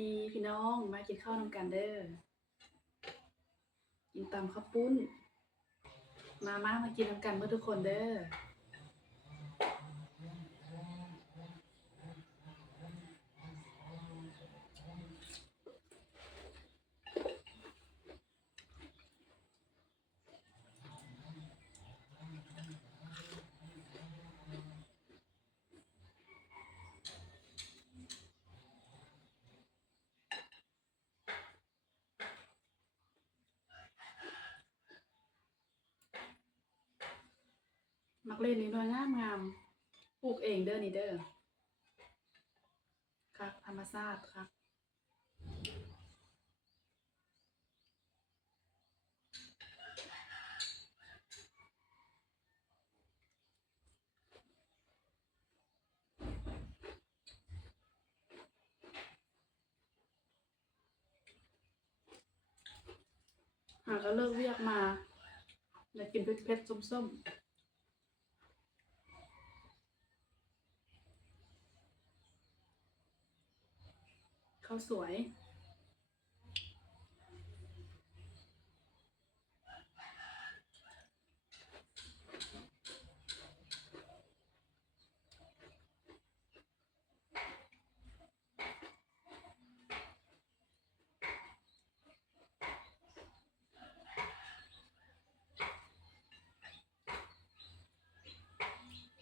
ดีพี่น้องมากินข้าวนำกันเด้อกินตำข้าวปุ้นมากินนำกันเมื่อทุกคนเด้อมักเล่นนี่หน่อยงามปลูกเองเด้อนี่เด้อครับธรรมชาติครับหาก็เลิกเรียกมาอยากกินเผ็ดๆส้มๆข้าวสวย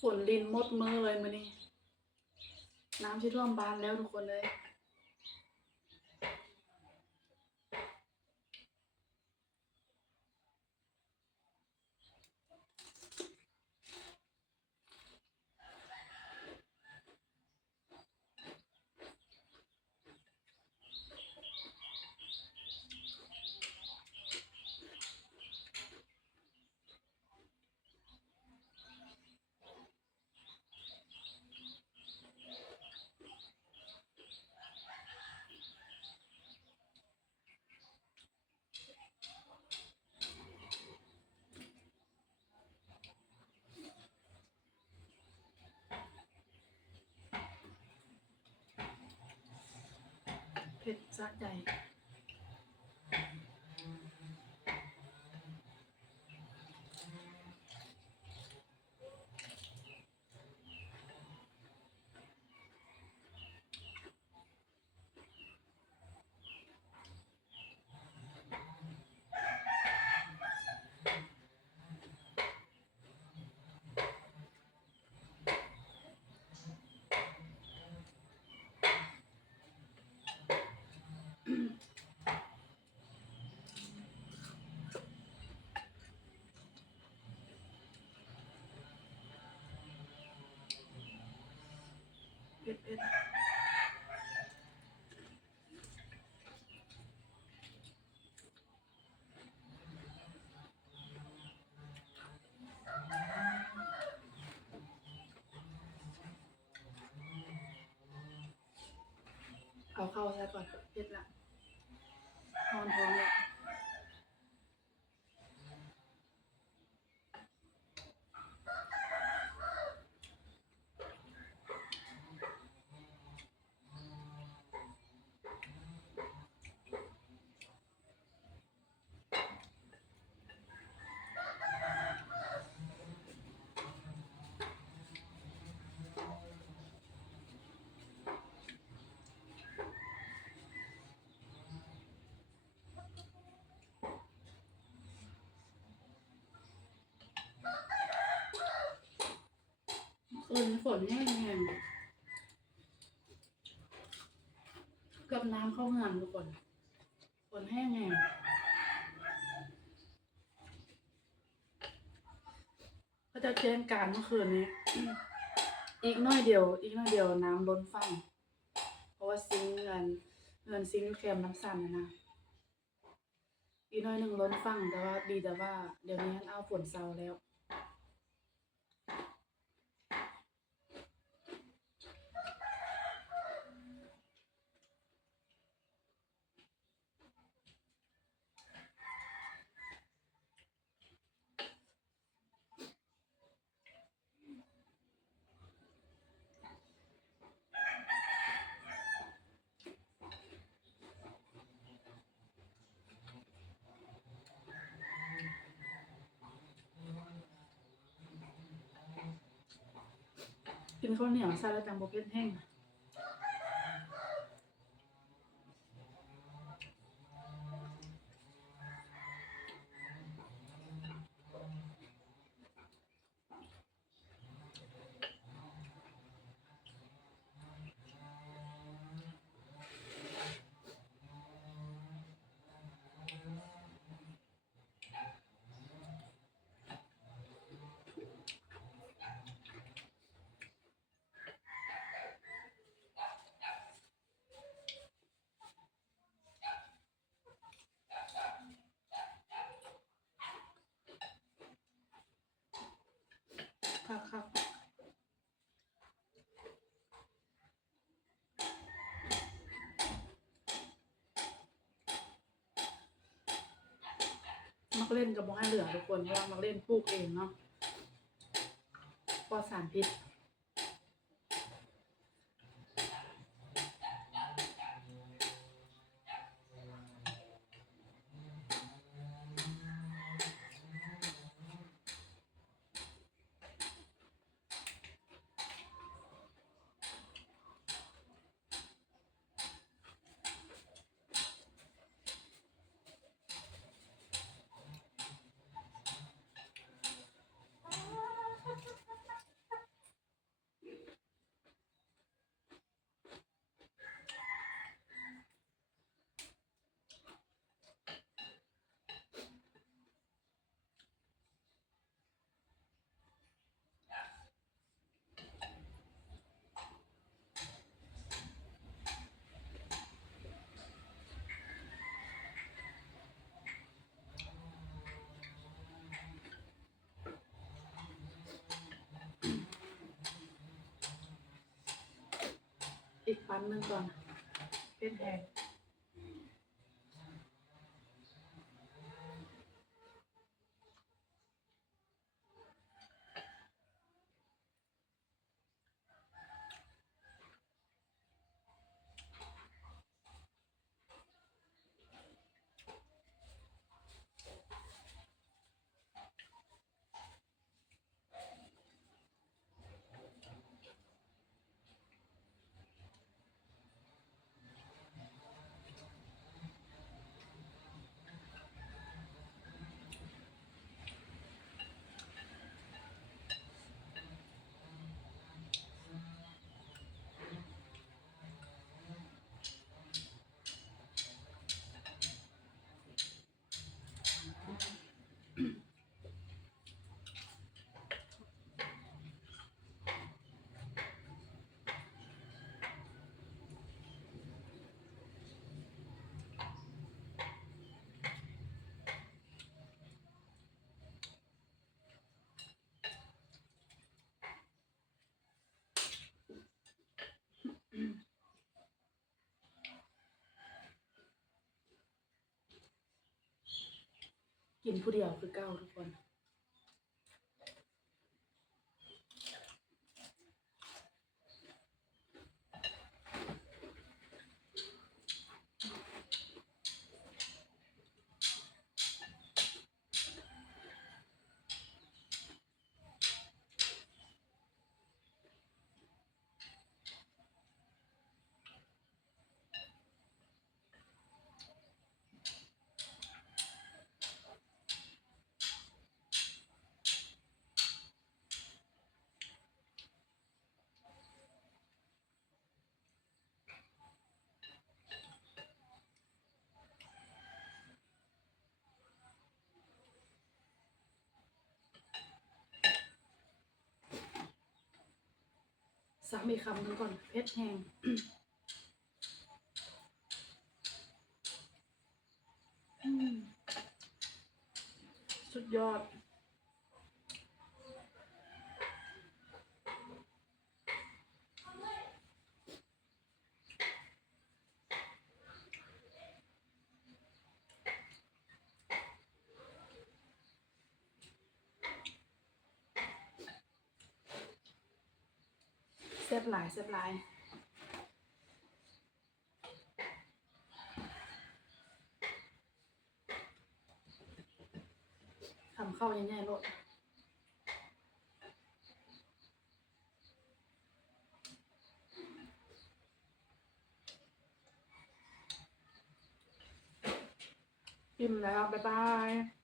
ฝนลินหมดมือเลยมื้อนี้น้ำที่ท่วมบ้านแล้วทุกคนเลยเผ็ดสะใจเผ็ดเอาเข้าซะก่อนเผ็ดละทอนท้องละฝนแห้งๆกับน้ำเข้าเหือนทุกคนฝนแห้งๆก็จะแจ้งการเมื่อคืนนี้ อีกน้อยเดียวน้ำล้นฝั่งเพราะว่าซิงค์เงินซิงค์แคมน้ำสั่นนะอีกน้อยหนึ่งล้นฝั่งแต่ว่าดีแต่ว่าเดี๋ยวนี้เอาฝนเซาแล้ว กินข้าวเหนียวใส่แล้วจังบ่เผ็ดแห้งครับมักเล่นกับบ่ให้เหลือทุกคนเพราะว่ามักเล่นปลูกเองเนาะปลอดสารพิษอีกปันหนึ่งก่อนเป็นแห้งกินผู้เดียวคือเก้าทุกคนสักมีคำหนึ่งก่อนเผ็ดแห้งสุดยอดแซ่บหลายแซ่บหลายทำเข้าง่ายๆโลด อิ่มแล้วบ๊ายบาย